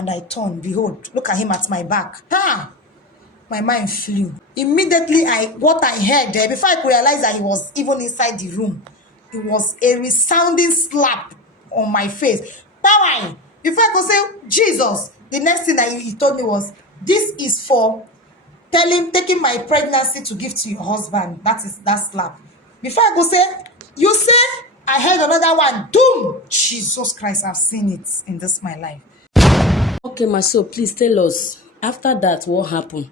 and I turned. Behold, look at him at my back. Ha! My mind flew. Immediately, what I heard there, before I could realize that he was even inside the room, it was a resounding slap on my face. Power! Before I could say, Jesus, the next thing that he told me was, this is for taking my pregnancy to give to your husband. That is that slap. Before I could say, you say, I heard another one. Doom! Jesus Christ, I've seen it in this my life. Okay, ma, so please tell us, after that, what happened?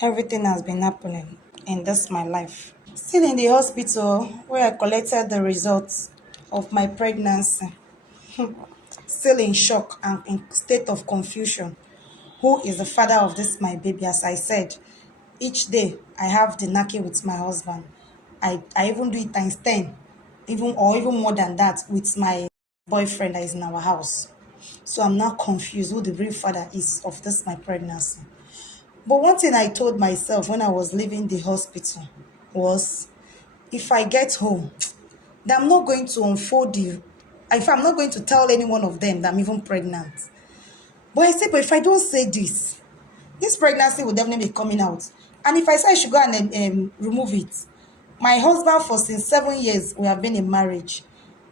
Everything has been happening in this my life. Still in the hospital where I collected the results of my pregnancy. Still in shock and in state of confusion. Who is the father of this my baby? As I said, each day I have the knacking with my husband. I even do it times 10, even more than that with my boyfriend that is in our house. So I'm now confused who the real father is of this my pregnancy. But one thing I told myself when I was leaving the hospital was, if I get home, that I'm not going to unfold if I'm not going to tell any one of them that I'm even pregnant. But I said, but if I don't say this pregnancy will definitely be coming out. And if I say I should go and remove it, my husband for since 7 years, we have been in marriage.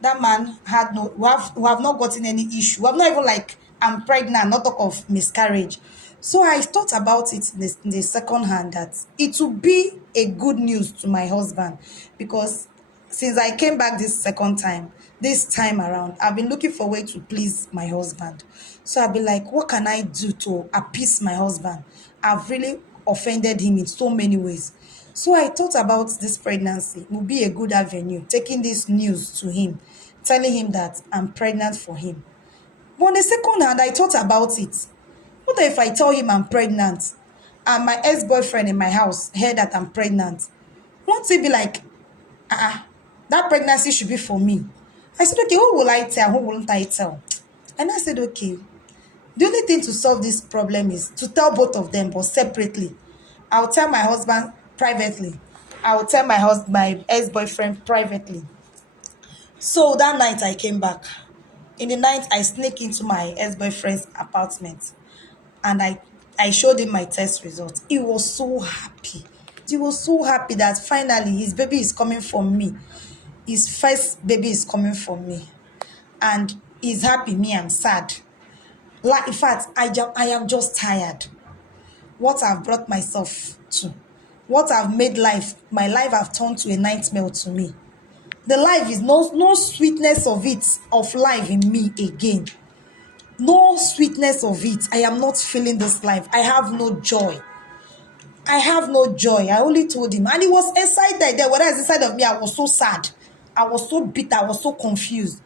That man we have not gotten any issue. We have not even like, I'm pregnant, not talk of miscarriage. So I thought about it in the second hand that it would be a good news to my husband, because since I came back this time around, I've been looking for a way to please my husband. So I'll be like, what can I do to appease my husband? I've really offended him in so many ways. So I thought about this pregnancy would be a good avenue, taking this news to him, telling him that I'm pregnant for him. But on the second hand, I thought about it. What if I tell him I'm pregnant and my ex-boyfriend in my house heard that I'm pregnant? Won't he be like, that pregnancy should be for me? I said, okay, who will I tell? Who won't I tell? And I said, okay, the only thing to solve this problem is to tell both of them, but separately. I'll tell my husband privately. I'll tell my ex-boyfriend privately. So that night I came back. In the night, I sneaked into my ex-boyfriend's apartment and I showed him my test results. He was so happy. He was so happy that finally his baby is coming from me. His first baby is coming from me. And he's happy, me, I'm sad. Like, in fact, I am just tired. What I've brought myself to. What I've made my life have turned to a nightmare to me. The life is no sweetness of life in me again. No sweetness of it. I am not feeling this life. I have no joy. I have no joy. I only told him. And he was excited there. Whereas inside of me, I was so sad. I was so bitter. I was so confused.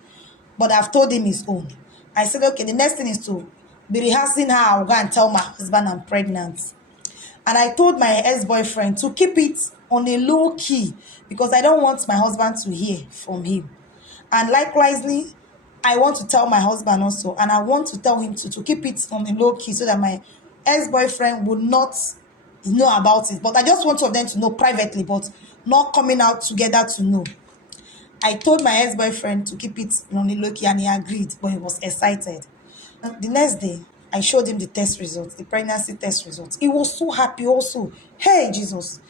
But I've told him his own. I said, okay, the next thing is to be rehearsing how I'll go and tell my husband I'm pregnant. And I told my ex-boyfriend to keep it on a low key because I don't want my husband to hear from him. And likewise, I want to tell my husband also, and I want to tell him to keep it on a low key so that my ex-boyfriend would not know about it. But I just want two of them to know privately, but not coming out together to know. I told my ex-boyfriend to keep it on a low key, and he agreed, but he was excited. The next day, I showed him the test results, the pregnancy test results. He was so happy also. Hey, Jesus.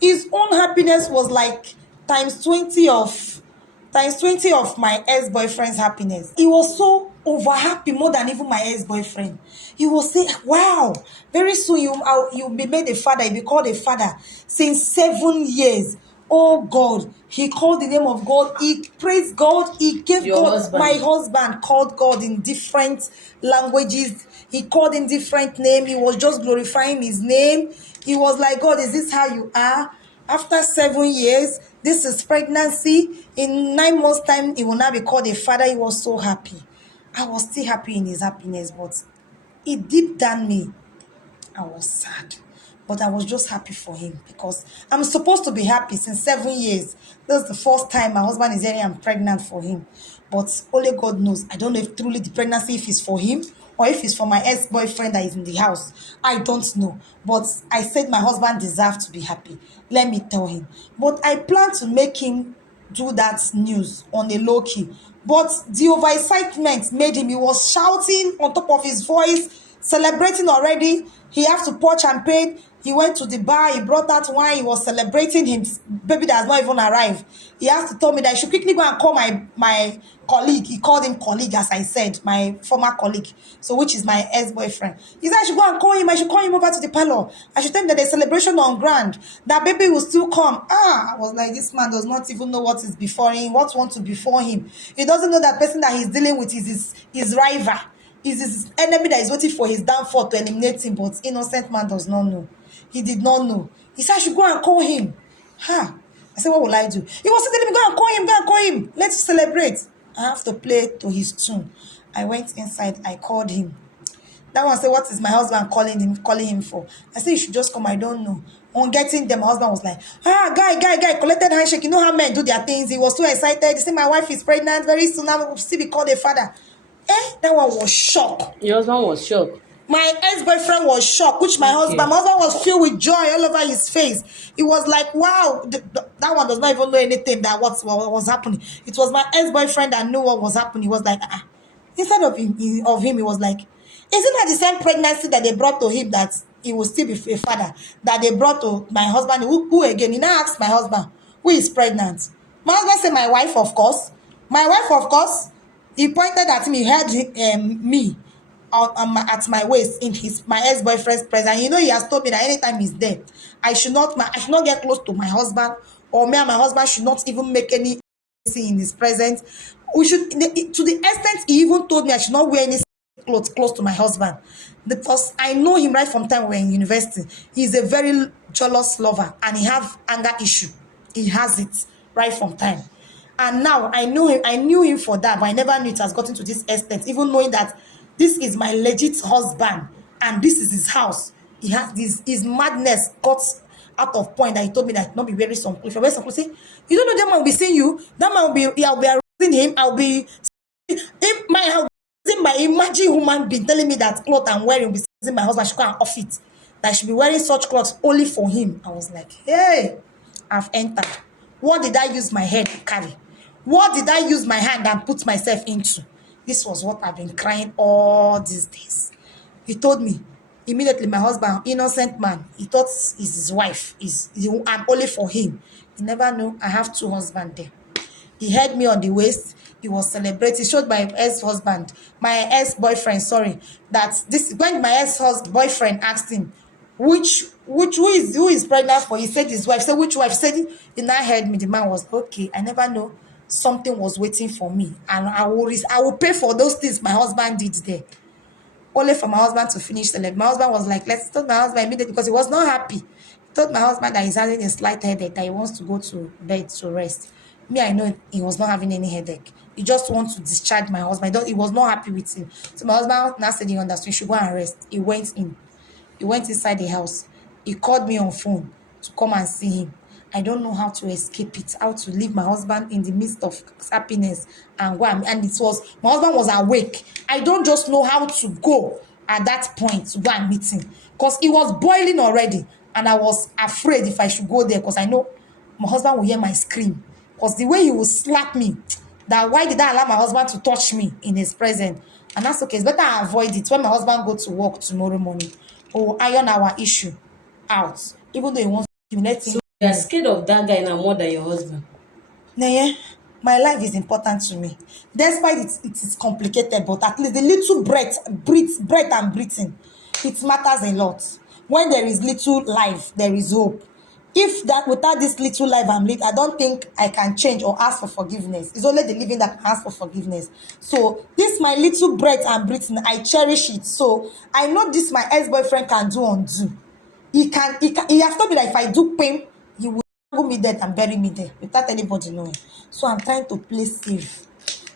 His own happiness was like times 20 of my ex-boyfriend's happiness. He was so over happy, more than even my ex-boyfriend. He was saying, wow, very soon you'll be made a father. You'll be called a father. Since 7 years. Oh God, he called the name of God. He praised God. He gave Your God. husband. My husband called God in different languages. He called him different name. He was just glorifying his name. He was like, God, is this how you are? After 7 years, this is pregnancy. In 9 months' time, he will now be called a father. He was so happy. I was still happy in his happiness, but it deep down me, I was sad. But I was just happy for him because I'm supposed to be happy since 7 years. This is the first time my husband is hearing I'm pregnant for him. But only God knows. I don't know if truly the pregnancy, if it's for him or if it's for my ex-boyfriend that is in the house. I don't know. But I said my husband deserves to be happy. Let me tell him. But I plan to make him do that news on a low key. But the overexcitement made him, he was shouting on top of his voice, celebrating already. He had to pour champagne. He went to the bar, he brought out wine, he was celebrating his baby that has not even arrived. He has to tell me that I should quickly go and call my colleague. He called him colleague, as I said, my former colleague, so which is my ex-boyfriend. He said I should go and call him, I should call him over to the parlor. I should tell him that there's celebration on ground, that baby will still come. I was like, this man does not even know what is before him, what wants to before him. He doesn't know that person that he's dealing with is his rival, is his enemy that is waiting for his downfall to eliminate him. But innocent man does not know. He did not know. He said I should go and call him. I said, what will I do? He was telling me, go and call him, go and call him. Let's celebrate. I have to play to his tune. I went inside, I called him. That one said, what is my husband calling him for? I said, you should just come, I don't know. On getting them, my husband was like, guy, collected handshake. You know how men do their things. He was too excited. He said, my wife is pregnant. Very soon I will still be called a father. That one was shocked. Your husband was shocked. My ex-boyfriend was shocked, which my husband was filled with joy all over his face. He was like, wow, that one does not even know anything that what was happening. It was my ex-boyfriend that knew what was happening. He was like, Instead of him, he was like, isn't that the same pregnancy that they brought to him that he will still be a father, that they brought to my husband? Who again? He now asked my husband, who is pregnant? My husband said, my wife, of course. My wife, of course. He pointed at me, he had me at my waist in my ex-boyfriend's presence. He has told me that anytime he's there, I should not get close to my husband, or me and my husband should not even make any in his presence. We should, to the extent he even told me I should not wear any clothes close to my husband, because I know him right from time we were in university. He's a very jealous lover, and he have anger issue. He has it right from time. And now I knew him for that, but I never knew it has gotten to this extent, even knowing that this is my legit husband and this is his house. He has this, his madness got out of point that he told me that not be wearing some clothes. If I wear some clothes, say, you don't know that man will be seeing you. That man will be, I'll be arresting him. I'll be in my house. My imagine human being telling me that clothes I'm wearing will be seeing my husband. I should go and off it. That I should be wearing such clothes only for him. I was like, hey, I've entered. What did I use my head to carry? What did I use my hand and put myself into? This was what I've been crying all these days. He told me immediately, my husband, innocent man, he thought is his wife, I'm only for him. He never knew I have two husbands there. He had me on the waist. He was celebrating. He showed my ex-boyfriend, that this, when my ex-boyfriend asked him, who is pregnant for? He said his wife. So which wife? He said, he now heard me. The man was okay. I never know something was waiting for me, and I will pay for those things my husband did there. Only for my husband to finish the leg. My husband was like, let's tell my husband immediately, because he was not happy. He told my husband that he's having a slight headache, that he wants to go to bed to rest. Me, I know he was not having any headache. He just wants to discharge my husband. He was not happy with him. So my husband now said he understood, he should go and rest. He went inside the house. He called me on phone to come and see him. I don't know how to escape it, how to leave my husband in the midst of happiness and go. And it was, my husband was awake. I don't just know how to go at that point to go and meet him, because it was boiling already. And I was afraid if I should go there, because I know my husband will hear my scream. Because the way he will slap me, that why did I allow my husband to touch me in his presence? And that's okay. It's better I avoid it. When my husband go to work tomorrow morning, or iron our issue out. Even though he wants to let him. You are scared of that guy now more than your husband. Nah, my life is important to me. Despite it is complicated, but at least the little breath and breathing, it matters a lot. When there is little life, there is hope. If that without this little life I'm living, I don't think I can change or ask for forgiveness. It's only the living that can ask for forgiveness. So this my little breath and breathing, I cherish it. So I know this my ex-boyfriend can do undo. He has told me that if I do pain, he will go me there and bury me there without anybody knowing. So I'm trying to play safe.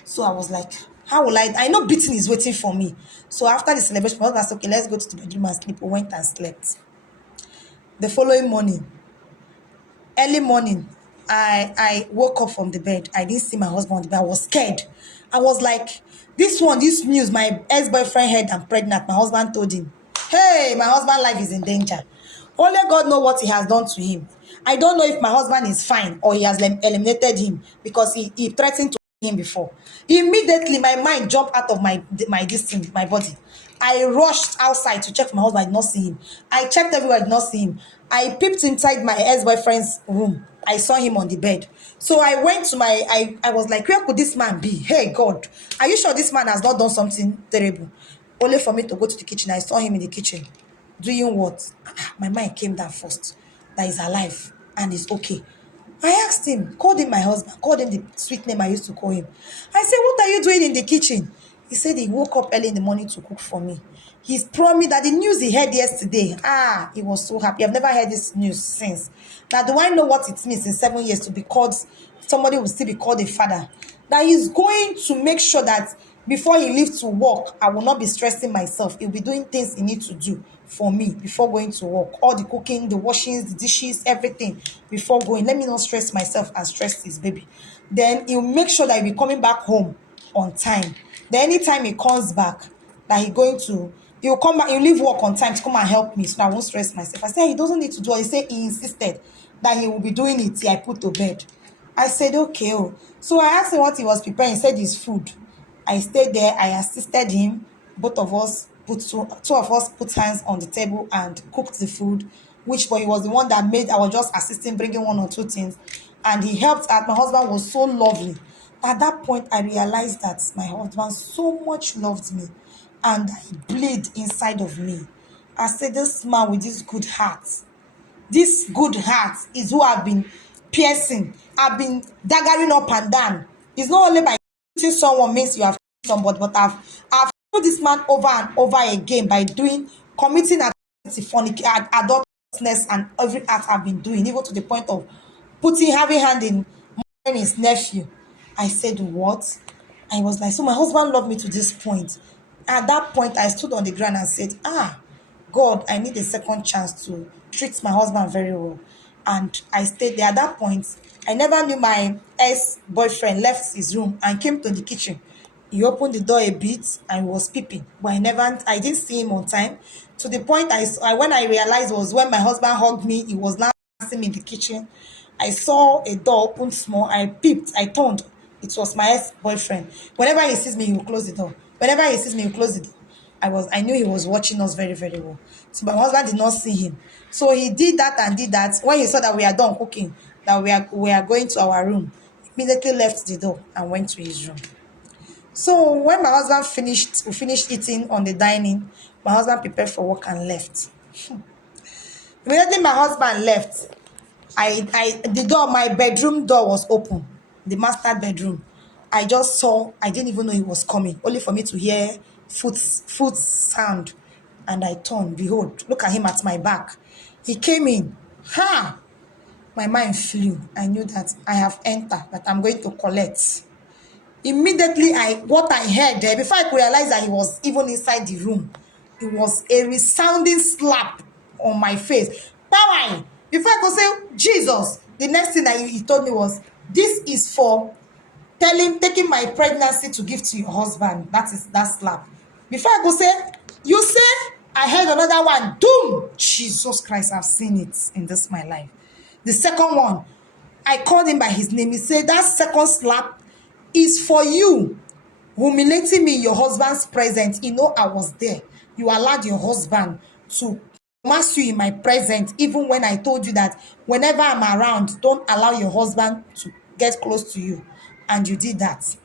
So I was like, how will I know beating is waiting for me. So after the celebration, my husband said, okay, let's go to the bedroom and sleep. We went and slept. The following morning, early morning, I woke up from the bed. I didn't see my husband on the bed. I was scared. I was like, this news, my ex-boyfriend heard I'm pregnant. My husband told him, hey, my husband's life is in danger. Only God knows what he has done to him. I don't know if my husband is fine or he has eliminated him because he threatened to kill him before. Immediately, my mind jumped out of my this thing, my body. I rushed outside to check for my husband. I did not see him. I checked everywhere. I did not see him. I peeped inside my ex-boyfriend's room. I saw him on the bed. So I went to I was like, where could this man be? Hey, God, are you sure this man has not done something terrible? Only for me to go to the kitchen. I saw him in the kitchen. Doing what? My mind came down first. That he's alive and he's okay. I asked him, called him my husband, called him the sweet name I used to call him. I said, what are you doing in the kitchen? He said he woke up early in the morning to cook for me. He's promised that the news he heard yesterday, he was so happy. I've never heard this news since. Now, do I know what it means in 7 years to be called, somebody will still be called a father? That he's going to make sure that before he leaves to work, I will not be stressing myself. He'll be doing things he needs to do for me before going to work. All the cooking, the washings, the dishes, everything before going. Let me not stress myself and stress his baby. Then he'll make sure that he'll be coming back home on time. Then anytime he comes back, that he'll come back, he'll leave work on time to come and help me so that I won't stress myself. I said he doesn't need to do it. He said he insisted that he will be doing it till I put to bed. I said, okay. Oh. So I asked him what he was preparing. He said his food. I stayed there. I assisted him. Both of us two of us put hands on the table and cooked the food, which boy was the one that made. I was just assisting, bringing one or two things, and he helped out. My husband was so lovely. At that point, I realized that my husband so much loved me, and he bleed inside of me. I said, this man with this good heart is who I've been piercing. I've been daggering up and down. It's not only by hitting someone makes you have somebody, but I've told this man over and over again by committing adultness and every act I've been doing, even to the point of having hand in his nephew. I said, what? I was like, so my husband loved me to this point. At that point, I stood on the ground and said, God, I need a second chance to treat my husband very well. And I stayed there. At that point, I never knew my ex-boyfriend left his room and came to the kitchen. He opened the door a bit and was peeping, but I didn't see him on time. To the point when I realized was when my husband hugged me, he was now dancing in the kitchen. I saw a door open small. I peeped. I turned. It was my ex-boyfriend. Whenever he sees me, he will close the door. Whenever he sees me, he will close the door. I knew he was watching us very, very well. So my husband did not see him. So he did that and did that. When he saw that we are done cooking, that we are going to our room, immediately left the door and went to his room. So when my husband we finished eating on the dining, my husband prepared for work and left. Immediately my husband left, my bedroom door was open, the master bedroom. I didn't even know he was coming, only for me to hear foot sound. And I turned, behold, look at him at my back. He came in. My mind flew. I knew that I have entered, that I'm going to collect. Immediately, what I heard there, before I could realize that he was even inside the room, it was a resounding slap on my face. Power! Before I could say, Jesus, the next thing that he told me was, this is for taking my pregnancy to give to your husband. That is that slap. Before I could say, you say, I heard another one. Doom! Jesus Christ, I've seen it in this my life. The second one, I called him by his name. He said, that second slap is for you humiliating me in your husband's presence. You know I was there. You allowed your husband to mass you in my presence, even when I told you that whenever I'm around, don't allow your husband to get close to you. And you did that.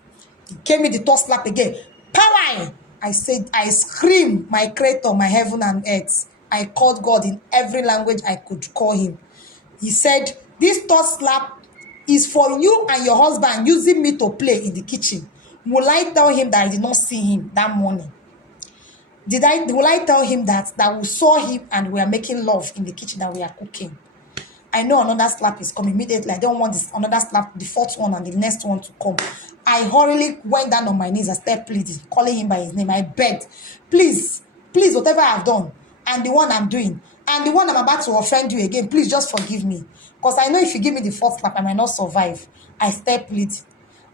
He gave me the third slap again. Power! I said, I screamed, my creator, my heaven and earth. I called God in every language I could call him. He said, this third slap is for you and your husband using me to play in the kitchen. Will I tell him that I did not see him that morning? Will I tell him that we saw him and we are making love in the kitchen, that we are cooking? I know another slap is coming immediately. I don't want this another slap, the fourth one and the next one to come. I hurriedly went down on my knees and started pleading, calling him by his name. I begged, please, whatever I've done, and the one I'm doing, and the one I'm about to offend you again, please just forgive me. Because I know if you give me the fourth slap, I might not survive. I started pleading.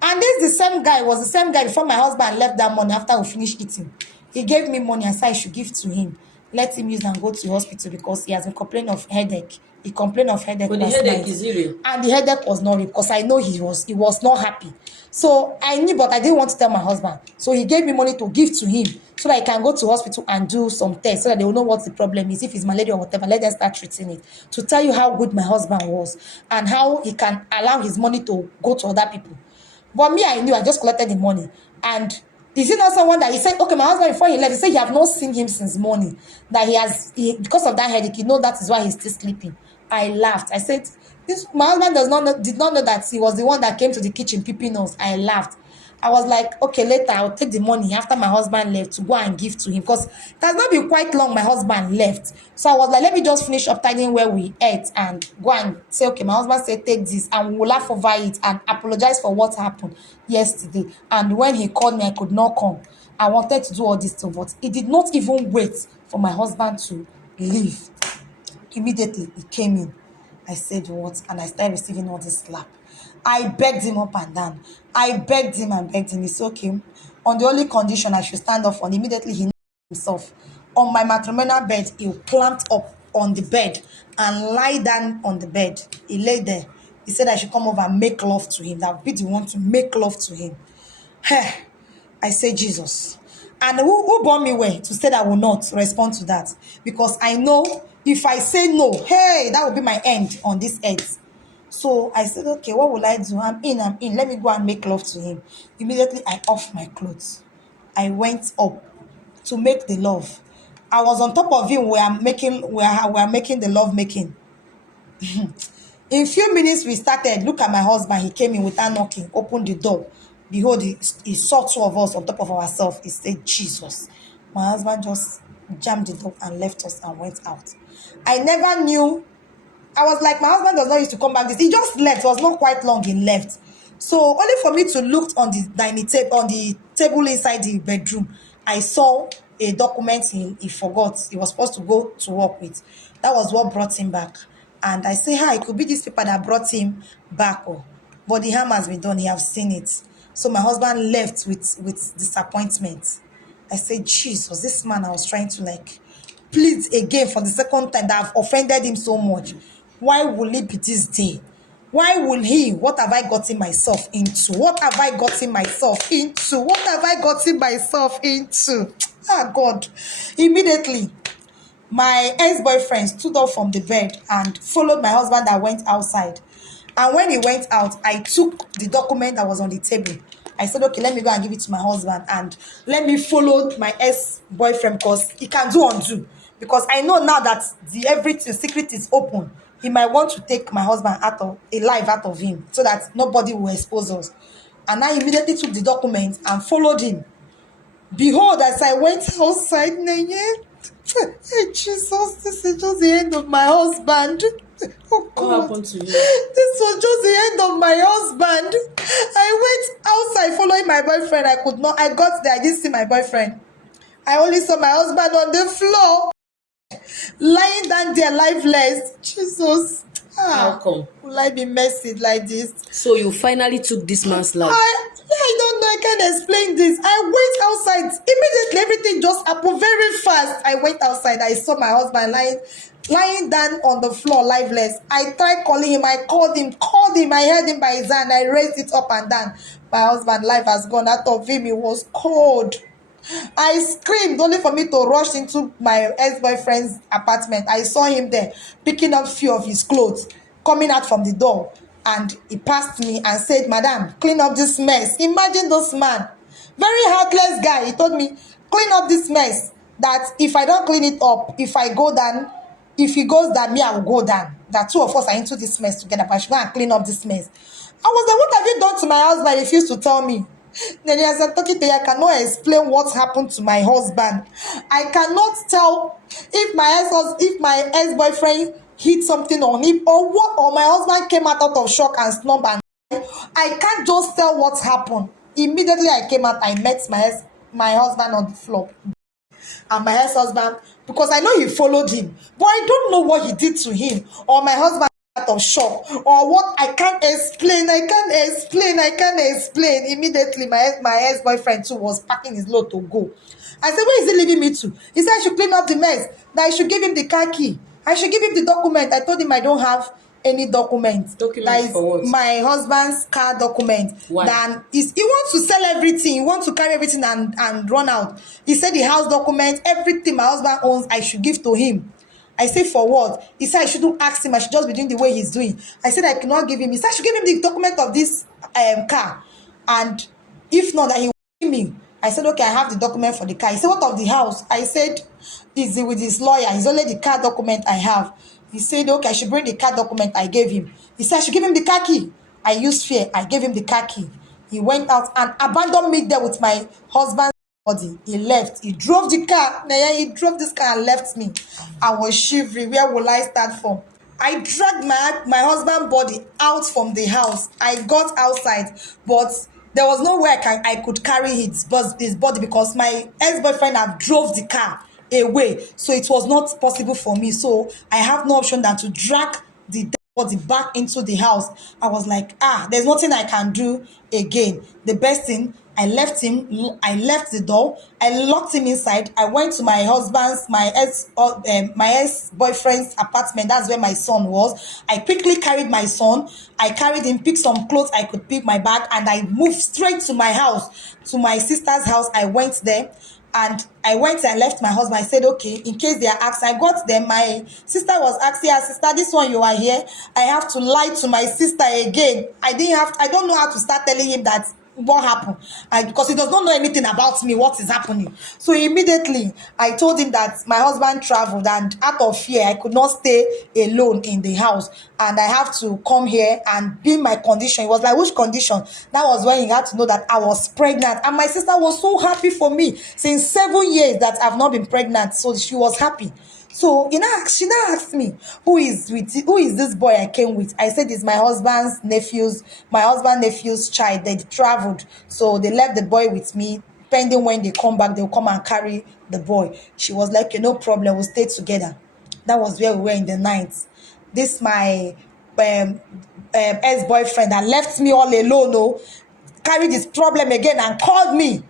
And was the same guy before my husband left that morning after we finished eating. He gave me money and said I should give to him. let him use and go to hospital because he has been complaining of headache. He complained of headache But the last headache night. is real. And the headache was not real because I know he was not happy. So I knew, but I didn't want to tell my husband. So he gave me money to give to him so that I can go to hospital and do some tests so that they will know what the problem is. If it's malaria or whatever, let them start treating it. To tell you how good my husband was and how he can allow his money to go to other people. But me, I knew. I just collected the money. And is it not someone that he said, okay, my husband, before he left, he said he have not seen him since morning. That because of that headache, you know that is why he's still sleeping. I laughed. I said, my husband did not know that he was the one that came to the kitchen peeping us. I laughed. I was like, okay, later I'll take the money after my husband left to go and give to him because it has not been quite long my husband left. So I was like, let me just finish up tidying where we ate and go and say, okay, my husband said, take this, and we'll laugh over it and apologize for what happened yesterday. And when he called me, I could not come. I wanted to do all this stuff, but he did not even wait for my husband to leave. Immediately, he came in. I said, what? And I started receiving all this slap. I begged him up and down. I begged him and begged him. He said, okay, on the only condition I should stand up on. Immediately, he himself. On my matrimonial bed, he clamped up on the bed and lie down on the bed. He lay there. He said I should come over and make love to him. That would be the one to make love to him. Hey, I say Jesus. And who born me well to say that I will not respond to that? Because I know if I say no, hey, that will be my end on this earth. So I said, okay, what will I do? I'm in. Let me go and make love to him. Immediately, I off my clothes. I went up to make the love. I was on top of him. We are making the love making. In few minutes, we started. Look at my husband. He came in without knocking, opened the door. Behold, he saw two of us on top of ourselves. He said, Jesus. My husband just jammed the door and left us and went out. I never knew. I was like, my husband does not used to come back. He just left. It was not quite long. He left. So only for me to look on the dining table, on the table inside the bedroom, I saw a document he forgot. He was supposed to go to work with. That was what brought him back. And I say, hi, it could be these people that brought him back. Oh, but the harm has been done. He have seen it. So my husband left with disappointment. I said, Jesus, this man I was trying to plead again for the second time that I've offended him so much. Why will it be this day? Why will he? What have I gotten myself into? What have I gotten myself into? What have I gotten myself into? Ah, God. Immediately, my ex-boyfriend stood up from the bed and followed my husband that went outside. And when he went out, I took the document that was on the table. I said, okay, let me go and give it to my husband and let me follow my ex-boyfriend because he can do undo. Because I know now that everything secret is open. He might want to take my husband alive out of him so that nobody will expose us. And I immediately took the document and followed him. Behold, as I went outside, hey, Jesus, this is just the end of my husband. Oh God. What happened to you? This was just the end of my husband. I went outside following my boyfriend. I got there, I didn't see my boyfriend. I only saw my husband on the floor, lying down there lifeless. Jesus. How come? Will I be messy like this? So you finally took this man's life. I don't know. I can't explain this. I went outside. Immediately, everything just happened very fast. I went outside. I saw my husband lying down on the floor, lifeless. I tried calling him. I called him. I held him by his hand. I raised it up and down. My husband's life has gone out of him. It was cold. I screamed only for me to rush into my ex-boyfriend's apartment. I saw him there picking up few of his clothes, coming out from the door, and he passed me and said, Madam, clean up this mess. Imagine this man, very heartless guy. He told me, clean up this mess, that if I don't clean it up, if he goes down, me, I will go down. That two of us are into this mess together, but I should go and clean up this mess. I was like, what have you done to my husband? He refused to tell me. Then as I'm talking to you, I cannot explain what happened to my husband. I cannot tell if my ex-boyfriend hit something on him or what, or my husband came out of shock and snub, and I can't just tell what happened. Immediately I came out, I met my husband on the floor. And my ex-husband, because I know he followed him, but I don't know what he did to him or my husband. out of shock or what I can't explain. I can't explain. Immediately, my ex-boyfriend too was packing his load to go. I said, where is he leaving me to? He said I should clean up the mess, that I should give him the car key. I should give him the document. I told him I don't have any document. That is For what? my husband's car document. Why? Then he wants to sell everything. He wants to carry everything and run out. He said the house document, everything my husband owns, I should give to him. I said, for what? He said I shouldn't ask him. I should just be doing the way he's doing. I said I cannot give him. He said I should give him the document of this car. And if not, that he will give me. I said, okay, I have the document for the car. He said, what of the house? I said, is it with his lawyer? It's only the car document I have. He said, okay, I should bring the car document I gave him. He said I should give him the car key. I used fear. I gave him the car key. He went out and abandoned me there with my husband's body. He left. He drove the car. He drove this car and left me. I was shivering. Where will I start from? I dragged my husband's body out from the house. I got outside, but there was no way I could carry his body because my ex-boyfriend had drove the car away. So it was not possible for me. So I have no option than to drag the dead body back into the house. I was like, there's nothing I can do again. The best thing, I left him. I left the door. I locked him inside. I went to my ex-boyfriend's apartment. That's where my son was. I quickly carried my son. I carried him, picked some clothes I could pick, my bag, and I moved straight to my house, to my sister's house. I went there. And I went and left my husband. I said, okay, in case they are asking, I got them. My sister was asking her sister, this one you are here. I have to lie to my sister again. I don't know how to start telling him that what happened, because he does not know anything about me, what is happening. So immediately I told him that my husband traveled, and out of fear I could not stay alone in the house, and I have to come here and be my condition. He was like, which condition? That was when he had to know that I was pregnant, and my sister was so happy for me. Since 7 years that I've not been pregnant, so she was happy. So she now asked me, who is this boy I came with? I said, it's my husband's nephew's child. They traveled, so they left the boy with me. Pending when they come back, they'll come and carry the boy. She was like, no problem, we'll stay together. That was where we were in the night. This my ex-boyfriend that left me all alone, carried this problem again and called me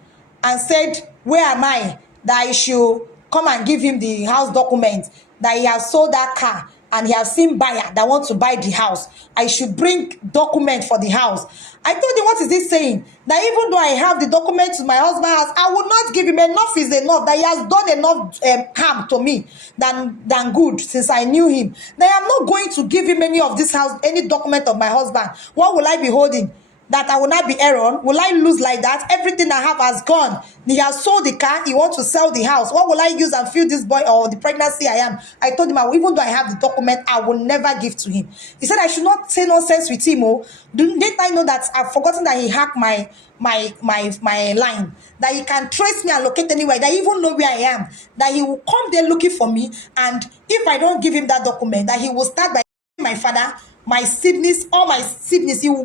and said, where am I? That I should come and give him the house document, that he has sold that car and he has seen buyer that wants to buy the house. I should bring document for the house. I told him, what is this saying? That even though I have the document to my husband's house, I will not give him. Enough is enough. That he has done enough harm to me than good since I knew him. That I am not going to give him any of this house, any document of my husband. What will I be holding? That I will not be Aaron? Will I lose like that? Everything I have has gone. He has sold the car. He wants to sell the house. What will I use and fill this boy or the pregnancy I am? I told him, even though I have the document, I will never give to him. He said I should not say nonsense with him. Didn't I know that I've forgotten that he hacked my line? That he can trace me and locate anywhere. That he even know where I am. That he will come there looking for me. And if I don't give him that document, that he will start by my father, my siblings, all my siblings. He will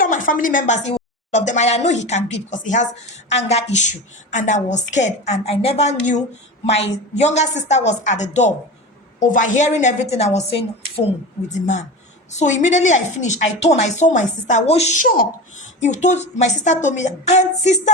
all my family members, he will of them, and I know he can do it because he has anger issue. And I was scared, and I never knew my younger sister was at the door, overhearing everything I was saying on the phone with the man. So immediately I finished, I saw my sister. I was shocked. My sister told me, and sister,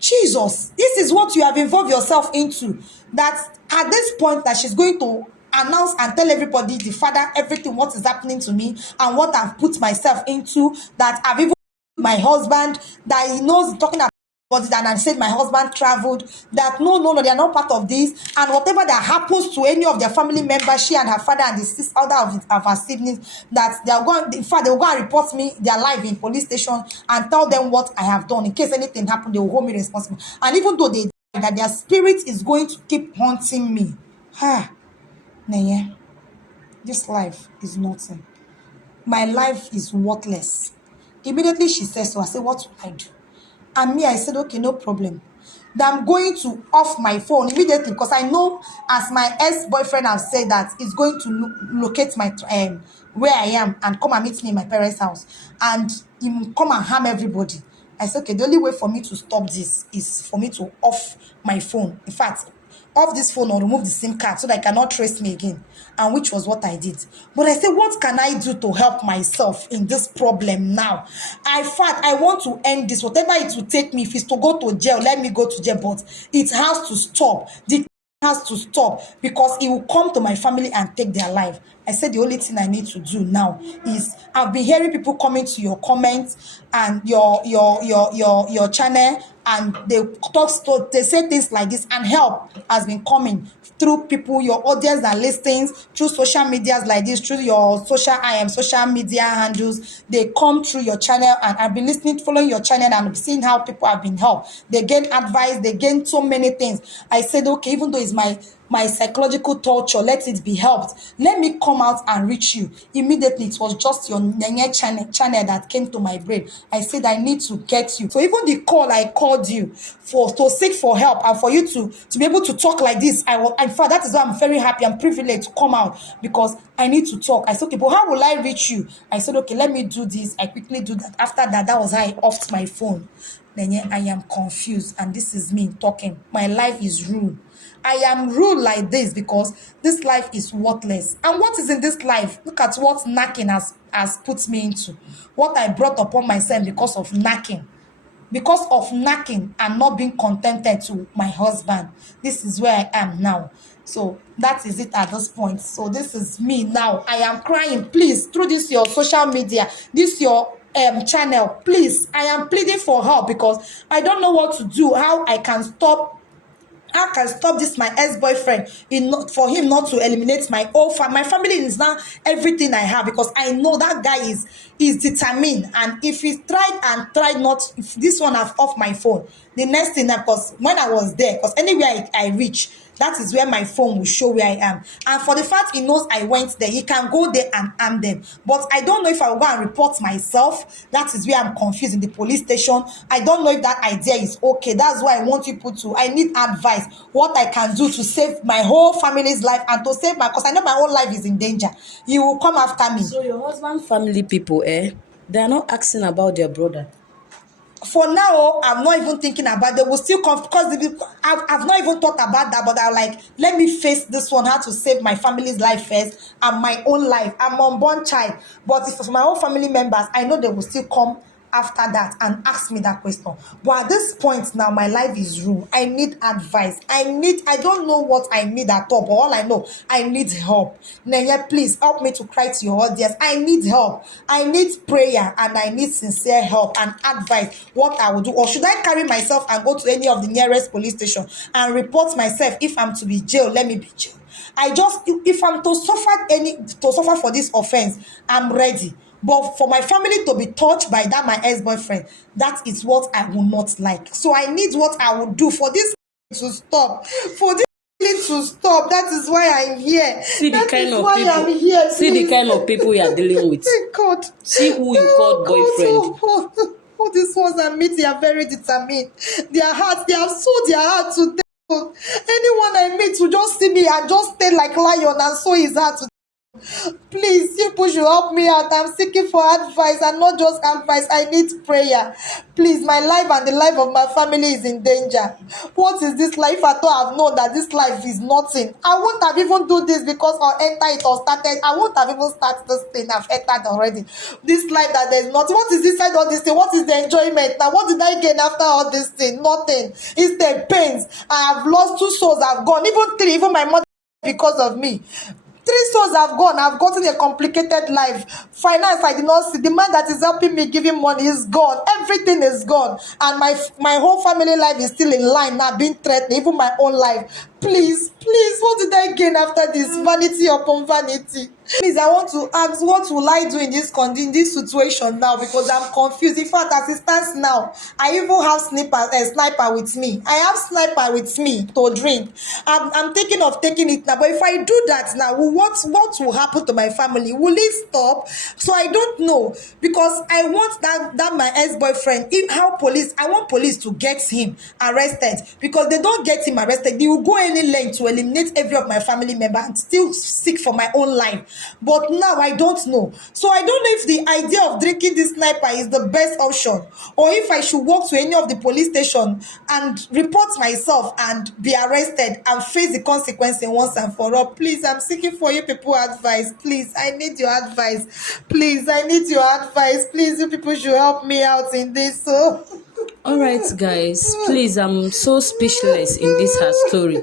Jesus, this is what you have involved yourself into. That at this point that she's going to announce and tell everybody, the father, everything, what is happening to me and what I've put myself into, that I've even my husband, that he knows talking about it, and I said my husband traveled, that no, they are not part of this, and whatever that happens to any of their family members, she and her father and the sister of her siblings, that they are going, in fact, they will go and report me their life in police station and tell them what I have done. In case anything happened, they will hold me responsible. And even though they die, that their spirit is going to keep haunting me. Neye, this life is nothing. My life is worthless. Immediately she says so. I said, what will I do? And me, I said, okay, no problem. That I'm going to off my phone immediately, because I know, as my ex-boyfriend has said, that he's going to locate my where I am and come and meet me in my parents' house, and he will come and harm everybody. I said, okay, the only way for me to stop this is for me to off my phone. In fact, off this phone or remove the SIM card so that I cannot trace me again. And which was what I did. But I said, what can I do to help myself in this problem now? I want to end this. Whatever it will take me, if it's to go to jail, let me go to jail. But it has to stop. The has to stop because it will come to my family and take their life. I said the only thing I need to do now is I've been hearing people coming to your comments and your channel, and they say things like this, and help has been coming through people, your audience that listens through social medias like this, through your social media handles. They come through your channel, and I've been listening, following your channel, and seeing how people have been helped. They gain advice, they gain so many things. I said, okay, even though it's my psychological torture, let it be helped. Let me come out and reach you. Immediately, it was just your channel that came to my brain. I said, I need to get you. So even the call I called you to seek for help and for you to be able to talk like this, in fact, that is why I'm very happy. I'm privileged to come out because I need to talk. I said, okay, but how will I reach you? I said, okay, let me do this. I quickly do that. After that, that was how I offed my phone. Then I am confused, and this is me talking. My life is ruined. I am ruled like this because this life is worthless. And what is in this life? Look at what knacking has put me into. What I brought upon myself because of knacking. Because of knacking and not being contented to my husband. This is where I am now. So that is it at this point. So this is me now. I am crying. Please, through this your social media, this your channel, please, I am pleading for help because I don't know what to do, how I can stop this my ex-boyfriend for him not to eliminate my whole family. My family is now everything I have because I know that guy is determined, and if he tried not, if this one have off my phone, the next thing, because when I was there, because anywhere I reach, that is where my phone will show where I am. And for the fact he knows I went there, he can go there and arm them. But I don't know if I will go and report myself. That is where I'm confused in the police station. I don't know if that idea is okay. That's why I want people to, I need advice, what I can do to save my whole family's life and to save because I know my own life is in danger. He will come after me. So your husband family people, they are not asking about their brother. For now, I'm not even thinking about. They will still come because I've not even thought about that. But I'm like, let me face this one. How to save my family's life first and my own life. I'm an unborn child, but if it's my own family members, I know they will still come after that and ask me that question. But at this point now, my life is ruined. I need advice. I don't know what I need at all, but all I know, I need help. Nenya, please help me to cry to your audience. I need help. I need prayer, and I need sincere help and advice what I will do. Or should I carry myself and go to any of the nearest police station and report myself? If I'm to be jailed, let me be jailed. If I'm to suffer for this offense, I'm ready. But for my family to be touched by that my ex-boyfriend, that is what I will not like. So I need what I will do for this to stop. For this to stop. That is why I'm here. See the that kind is of why people. I'm here. See the kind of people you are dealing with. Thank God. See who you called boyfriend. All these ones I meet, they are very determined. Their hearts, they have sold their heart to them. Anyone I meet will just see me and just stay like lion and sow his heart to. Please, people should help me out. I'm seeking for advice, and not just advice. I need prayer. Please, my life and the life of my family is in danger. What is this life? I thought I've known that this life is nothing. I won't have even do this because I'll enter it or started. I won't have even started this thing. I've entered already. This life that there's nothing. What is inside all this thing? What is the enjoyment? Now, what did I gain after all this thing? Nothing. It's the pains. I have lost 2 souls. I've gone. Even 3. Even my mother because of me. 3 souls have gone. I've gotten a complicated life. Finance, I did not see. The man that is helping me giving money is gone. Everything is gone. And my whole family life is still in line now, being threatened. Even my own life. Please, what did I gain after this? Vanity upon vanity. Please, I want to ask, what will I do in this situation now? Because I'm confused. In fact, as it stands now, I even have sniper with me. I have sniper with me to drink. I'm thinking of taking it now. But if I do that now, what will happen to my family? Will it stop? So I don't know. Because I want that my ex-boyfriend, I want police to get him arrested. Because they don't get him arrested, they will go any length to eliminate every of my family member and still seek for my own life. But now I don't know. So I don't know if the idea of drinking this sniper is the best option, or if I should walk to any of the police station and report myself and be arrested and face the consequences once and for all. Please, I'm seeking for you people advice. Please, I need your advice. Please, I need your advice. Please, you people should help me out in this. So All right, guys, please, I'm so speechless in this her story.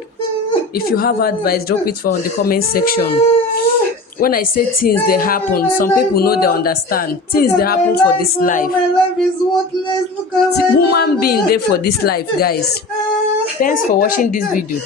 If you have advice, drop it for in the comment section. When I say things they happen, some people know they understand. Things they happen for this life. My life is worthless. Look at my Woman being there for this life, guys. Thanks for watching this video.